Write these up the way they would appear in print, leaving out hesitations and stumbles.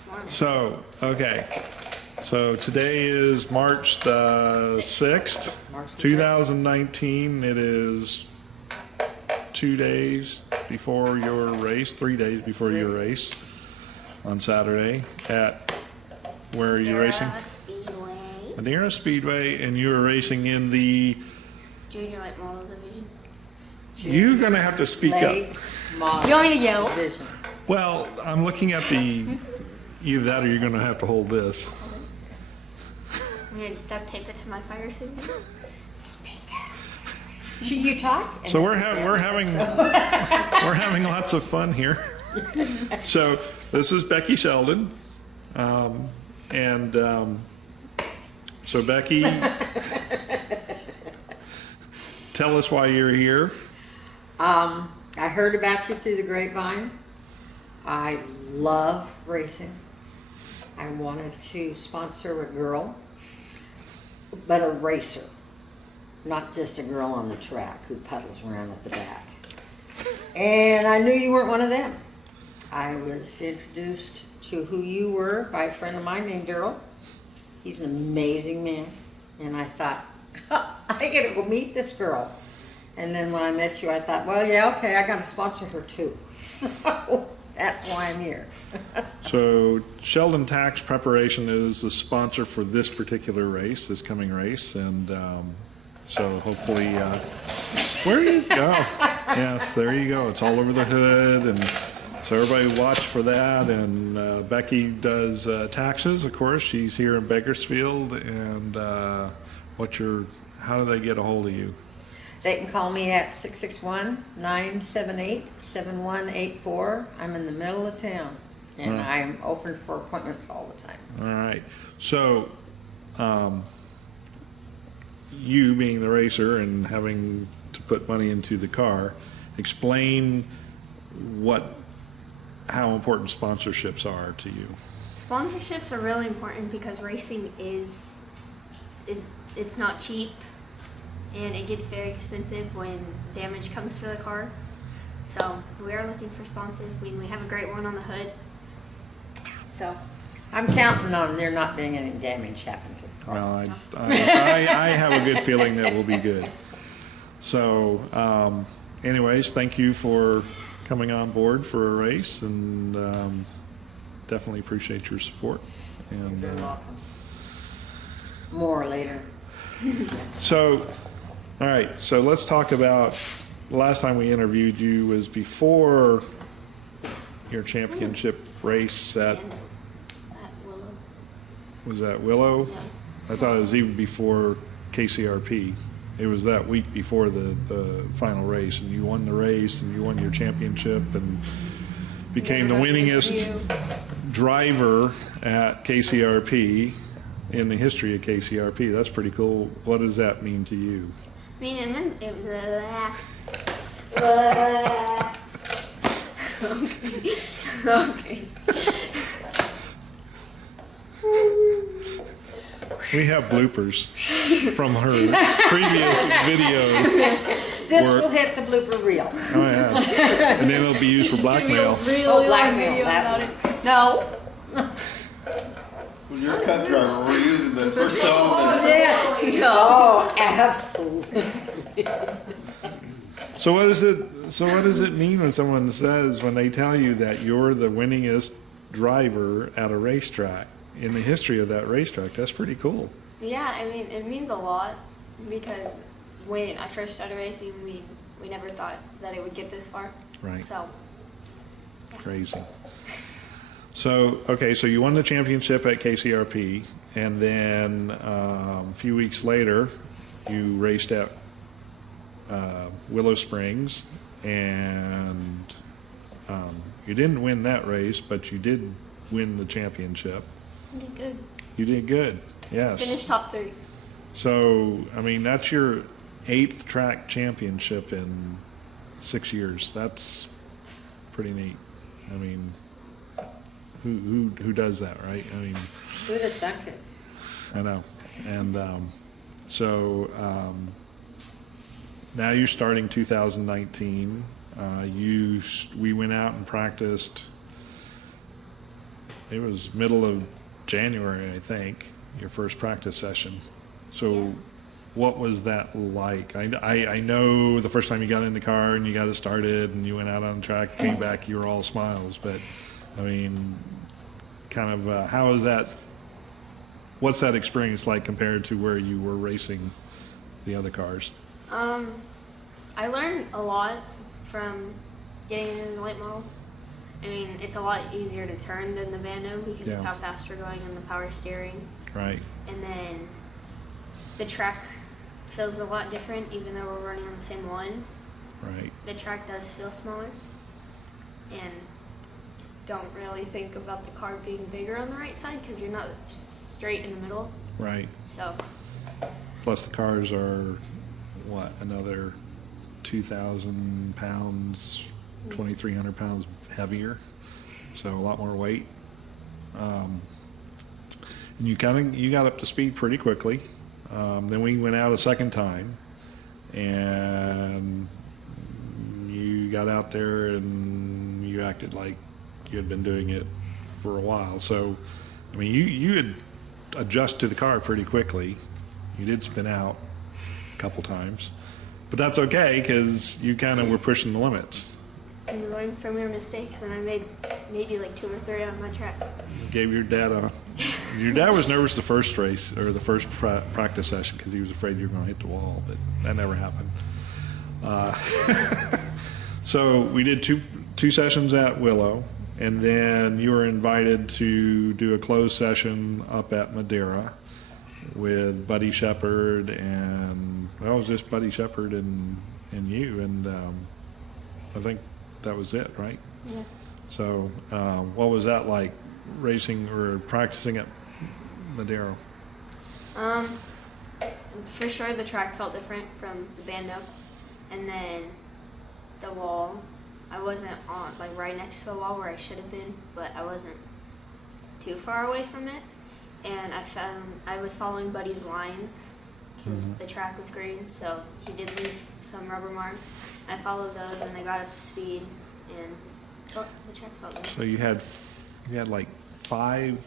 this morning. So, okay. So today is March the 6th, March the 2019. It is 2 days before your race, 3 days before your race on Saturday at, where are you racing? Madera Speedway. Madera Speedway, and you are racing in the, Junior Light Model Division. you're going to have to speak up. Late model You want me to yell? division. Well, I'm looking at the, either that or you're going to have to hold this. I'm going to duct tape it to my fire suit. Speak out. Should you talk? So we're having lots of fun here. So this is Becky Sheldon, so Becky, tell us why you're here. I heard about you through the grapevine. I love racing. I wanted to sponsor a girl, but a racer, not just a girl on the track who puddles around at the back. And I knew you weren't one of them. I was introduced to who you were by a friend of mine named Daryl. He's an amazing man. And I thought, I gotta go meet this girl. And then when I met you, I thought, well, yeah, okay, I gotta sponsor her too. So that's why I'm here. So Sheldon Tax Preparation is the sponsor for this particular race, this coming race, and so hopefully, where you go? Yes, there you go. It's all over the hood, and so everybody watch for that. And Becky does taxes, of course. She's here in Bakersfield. And how do they get a hold of you? They can call me at 661-978-7184. I'm in the middle of town, and I'm open for appointments all the time. All right. So, you being the racer and having to put money into the car, explain how important sponsorships are to you. Sponsorships are really important because racing is it's not cheap, and it gets very expensive when damage comes to the car. So we are looking for sponsors. We have a great one on the hood. So I'm counting on there not being any damage happen to the car. Well, I have a good feeling that will be good. So, anyways, thank you for coming on board for a race, and definitely appreciate your support. And You're welcome. More later. so, all right. So let's talk about the last time we interviewed you was before your championship race at Willow. was that Willow? Yeah. I thought it was even before KCRP. It was that week before the final race, and you won the race, and you won your championship, and became the winningest driver at KCRP in the history of KCRP. That's pretty cool. What does that mean to you? I mean, okay. We have bloopers from her previous videos. This will hit the blooper reel. Oh yeah, and then it'll be used for blackmail. Really blackmail, video that about one. it. No. When you're a cut driver, we're using this. We're selling this. Yes. No. Oh, absolutely. So what does it mean when someone says, when they tell you that you're the winningest driver at a racetrack in the history of that racetrack? That's pretty cool. Yeah, I mean, it means a lot because when I first started racing, we never thought that it would get this far. Right. So, yeah. Crazy. So, okay, so you won the championship at KCRP, and then a few weeks later, you raced at Willow Springs, and you didn't win that race, but you did win the championship. I did good. You did good, yes. Finished top 3. So, I mean, that's your 8th track championship in 6 years. That's pretty neat. I mean, who does that, right? I mean, Who'd have thunk it? I know. And now you're starting 2019. We went out and practiced it was middle of January, I think, your first practice session. So Yeah. what was that like? I know the first time you got in the car and you got it started and you went out on the track, came back, you were all smiles. But, I mean, kind of, how is that, what's that experience like compared to where you were racing the other cars? I learned a lot from getting into the late model. I mean, it's a lot easier to turn than the Bando because Yeah. of how fast we're going and the power steering. Right, And then the track feels a lot different, even though we're running on the same one. right, The track does feel smaller. And don't really think about the car being bigger on the right side because you're not straight in the middle. right. So, Plus the cars are, what, another 2,000 pounds, 2,300 pounds heavier, so a lot more weight. And you got up to speed pretty quickly. Then we went out a second time, and you got out there and you acted like you had been doing it for a while. So, I mean, you had adjusted to the car pretty quickly. You did spin out a couple times, but that's okay because you kind of were pushing the limits. and you learn from your mistakes, and I made maybe like 2 or 3 on my track. Gave your dad your dad was nervous the first race or the first practice session because he was afraid you were going to hit the wall, but that never happened. So we did two sessions at Willow, and then you were invited to do a closed session up at Madera with Buddy Shepard, and well, it was just Buddy Shepard and you, and I think that was it, right? Yeah. So what was that like, racing or practicing at Madera? For sure the track felt different from the Bando. And then the wall, I wasn't on, like right next to the wall where I should have been, but I wasn't too far away from it. And I was following Buddy's lines because the track was green, so he did leave some rubber marks. I followed those and they got up to speed, and the track felt good. So you had like five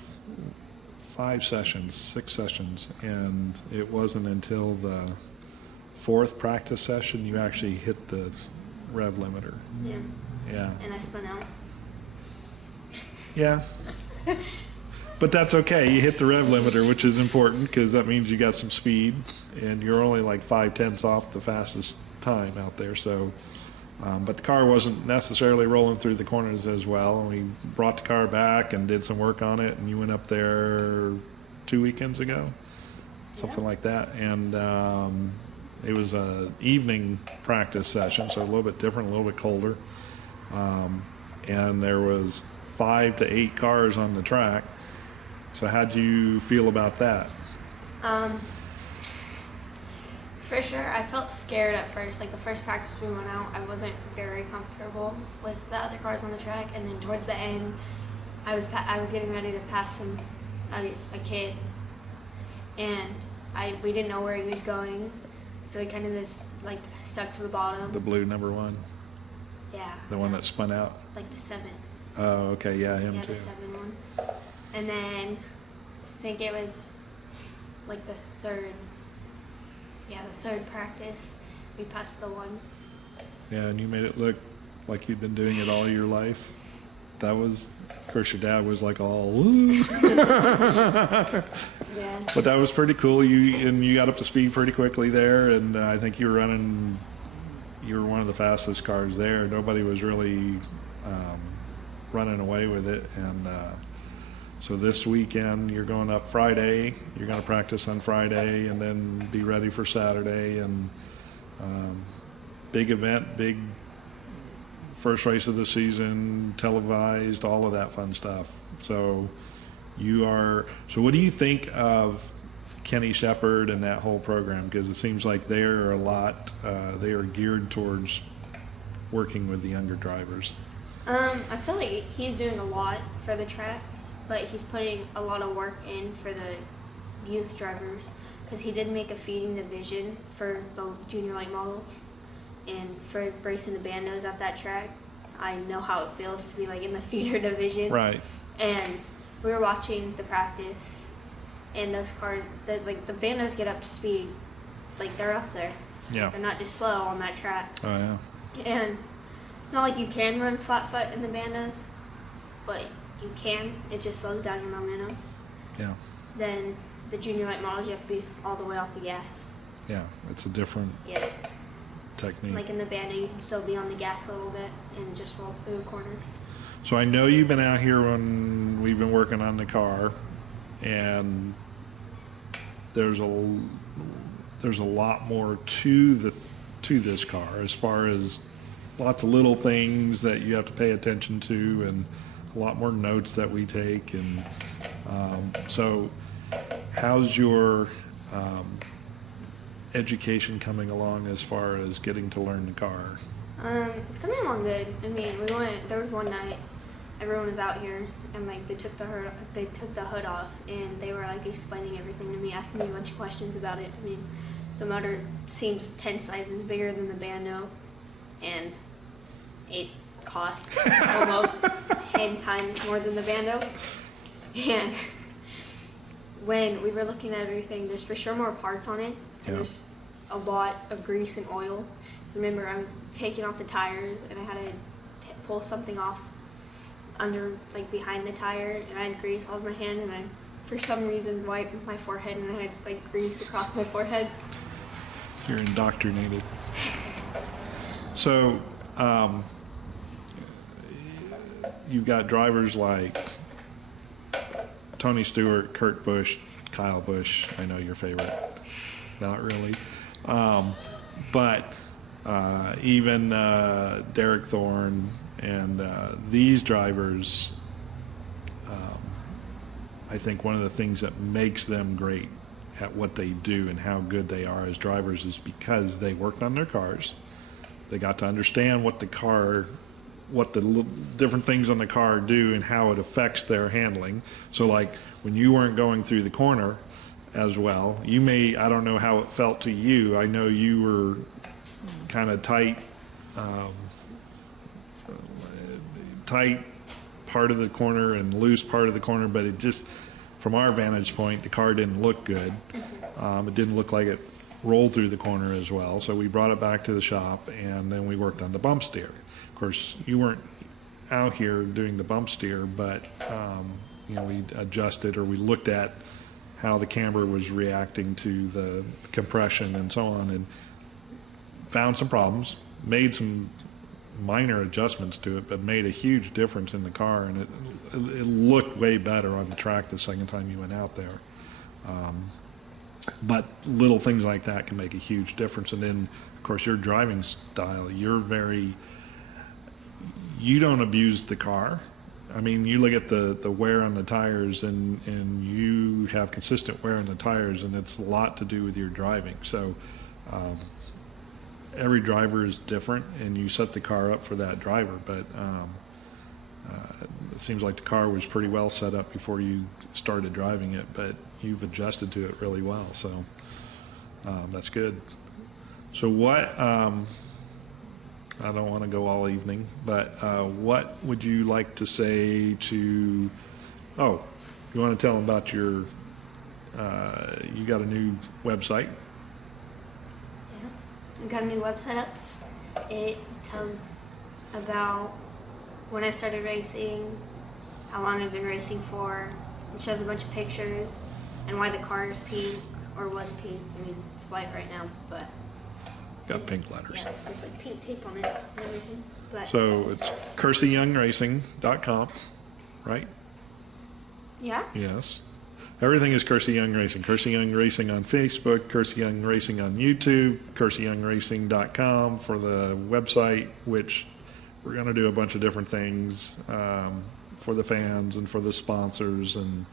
sessions, 6 sessions, and it wasn't until the 4th practice session you actually hit the rev limiter. Yeah. Yeah. And I spun out. Yeah. But that's okay. You hit the rev limiter, which is important because that means you got some speed, and you're only like 5/10 off the fastest time out there. So, but the car wasn't necessarily rolling through the corners as well. And we brought the car back and did some work on it. And you went up there 2 weekends ago, something like that. And it was a evening practice session, so a little bit different, a little bit colder. And there was 5 to 8 cars on the track. So how'd you feel about that? For sure, I felt scared at first. Like the first practice we went out, I wasn't very comfortable with the other cars on the track, and then towards the end, I was getting ready to pass a kid, and we didn't know where he was going, so he kind of just like stuck to the bottom. The blue number 1, Yeah. the one that spun out? Like the 7. Oh, okay, yeah, him Yeah, too. the 7 one. And then I think it was like the third practice, we passed the 1. Yeah, and you made it look like you'd been doing it all your life. That was, of course, your dad was like all, woo. Yeah. But that was pretty cool. You got up to speed pretty quickly there, and I think you were one of the fastest cars there. Nobody was really running away with it, and so this weekend you're going up Friday. You're going to practice on Friday, and then be ready for Saturday. And big event, big first race of the season, televised, all of that fun stuff. So what do you think of Kenny Shepard and that whole program? Because it seems like they are geared towards working with the younger drivers. I feel like he's doing a lot for the track, but he's putting a lot of work in for the youth drivers, because he did make a feeding division for the junior light models, and for racing the bandos at that track, I know how it feels to be like in the feeder division. Right. And we were watching the practice, and those cars, the bandos get up to speed, like they're up there. Yeah. They're not just slow on that track. Oh, yeah. And it's not like you can run flat foot in the bandos, but you can. It just slows down your momentum. Yeah. Then the junior light models, you have to be all the way off the gas. Yeah. It's a different Yeah. technique. Like in the bando, you can still be on the gas a little bit and it just rolls through the corners. So I know you've been out here when we've been working on the car, and there's a lot more to this car, as far as lots of little things that you have to pay attention to, and a lot more notes that we take. And so how's your education coming along as far as getting to learn the car? It's coming along good. I mean, there was one night, everyone was out here, and like they took the hood off, and they were like explaining everything to me, asking me a bunch of questions about it. I mean, the motor seems 10 sizes bigger than the bando, and it costs almost 10 times more than the bando. And when we were looking at everything, there's for sure more parts on it, and Yeah. there's a lot of grease and oil. Remember, I'm taking off the tires, and I had to pull something off under, like behind the tire, and I had grease all over my hand, and I, for some reason, wiped my forehead, and I had like grease across my forehead. You're indoctrinated. So, you've got drivers like Tony Stewart, Kurt Busch, Kyle Busch. I know your favorite. Not really. But even Derek Thorne and these drivers, I think one of the things that makes them great at what they do and how good they are as drivers is because they worked on their cars. They got to understand what the different things on the car do and how it affects their handling. So like when you weren't going through the corner as well, I don't know how it felt to you. I know you were kind of tight part of the corner and loose part of the corner, but it just, from our vantage point, the car didn't look good. It didn't look like it rolled through the corner as well. So we brought it back to the shop, and then we worked on the bump steer. Of course, you weren't out here doing the bump steer, but we adjusted, or we looked at how the camber was reacting to the compression and so on, and found some problems, made some minor adjustments to it, but made a huge difference in the car, and it looked way better on the track the second time you went out there. But little things like that can make a huge difference. And then, of course, your driving style, you don't abuse the car. I mean, you look at the wear on the tires, and you have consistent wear on the tires, and it's a lot to do with your driving. So every driver is different, and you set the car up for that driver. But it seems like the car was pretty well set up before you started driving it, but you've adjusted to it really well. So that's good. So what, I don't want to go all evening, but what would you like to say to, you want to tell them about you got a new website? Yeah. I got a new website up. It tells about when I started racing, how long I've been racing for. It shows a bunch of pictures and why the car is pink, or was pink. I mean, it's white right now, but Got pink letters. yeah, there's like pink tape on it and everything. But So it's KercieYoungRacing.com, right? yeah, Yes. Everything is Kercie Young Racing. Kercie Young Racing on Facebook, Kercie Young Racing on YouTube, KercieYoungRacing.com for the website, which we're going to do a bunch of different things for the fans and for the sponsors. And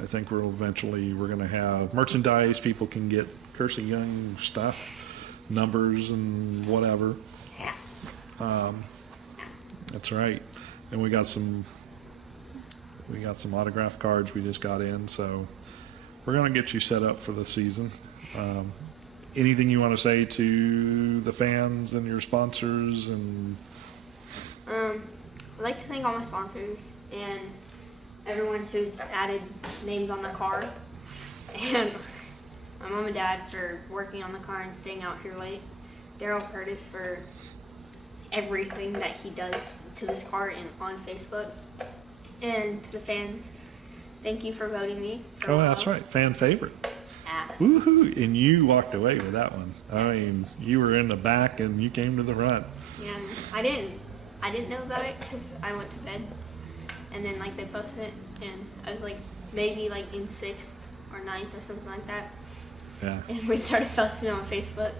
I think we're going to have merchandise. People can get Kercie Young stuff, numbers and whatever. Hats. That's right. And we got some autograph cards we just got in, so we're going to get you set up for the season. Anything you want to say to the fans and your sponsors? And I'd like to thank all my sponsors and everyone who's added names on the car, and my mom and dad for working on the car and staying out here late. Daryl Curtis for everything that he does to this car and on Facebook. And to the fans, thank you for voting me. For Oh, that's love. right, fan favorite. Ah, Woohoo! And you walked away with that one. I mean, you were in the back and you came to the front. yeah, I didn't know about it because I went to bed, and then like they posted it, and I was like maybe like in 6th or 9th or something like that, Yeah. and we started posting it on Facebook.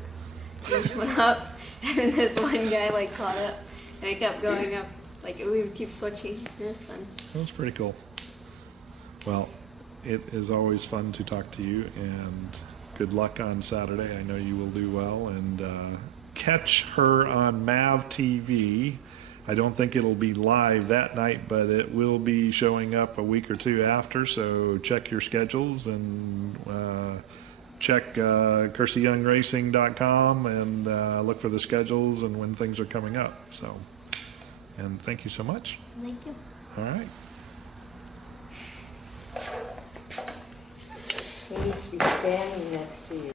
We just went up, and then this one guy like caught up, and it kept going up. Like we would keep switching. It was fun. That was pretty cool. Well, it is always fun to talk to you, and good luck on Saturday. I know you will do well, and catch her on MAV TV. I don't think it'll be live that night, but it will be showing up a week or two after, so check your schedules and check KercieYoungRacing.com and look for the schedules and when things are coming up. So, and thank you so much. Thank you. All right. She needs to be standing next to you.